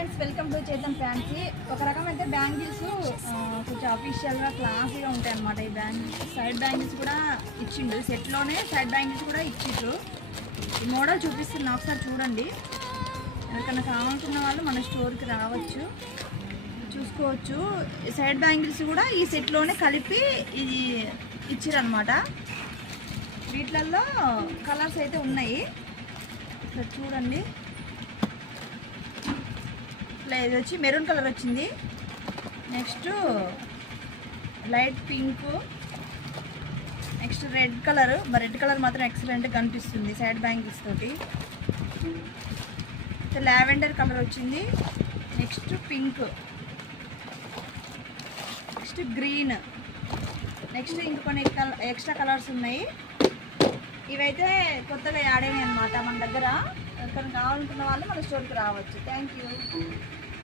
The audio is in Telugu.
Friends, welcome to Chetan fancy. ఒక రకమైతే బ్యాంగిల్స్ కొంచెం అఫీషియల్గా క్లాసీగా ఉంటాయి అన్నమాట. ఈ బ్యాంగిల్స్ సైడ్ బ్యాంగిల్స్ కూడా ఇచ్చిండు, సెట్లోనే సైడ్ బ్యాంగిల్స్ కూడా ఇచ్చిండ్రు. ఈ మోడల్ చూపిస్తున్నా, ఒకసారి చూడండి. ఎవరికైనా కావాలనుకున్న వాళ్ళు మన స్టోర్కి రావచ్చు, చూసుకోవచ్చు. సైడ్ బ్యాంగిల్స్ కూడా ఈ సెట్లోనే కలిపి ఇది ఇచ్చిరన్నమాట. వీటిలలో కలర్స్ అయితే ఉన్నాయి, ఇక్కడ చూడండి. ఇది వచ్చి మెరూన్ కలర్ వచ్చింది, next light pink, next red colour. మరి రెడ్ కలర్ మాత్రం ఎక్సలెంట్గా కనిపిస్తుంది సైడ్ బ్యాంగిల్స్ తోటి. లావెండర్ కలర్ వచ్చింది, next pink, next green, next ఇంక కొన్ని ఎక్స్ట్రా కలర్స్ ఉన్నాయి. ఇవైతే కొత్తగా యాడ్ అయినాయి అన్నమాట మన దగ్గర. ఎవరికైనా కావాలనుకున్న వాళ్ళు మన స్టోర్కి రావచ్చు. Thank you.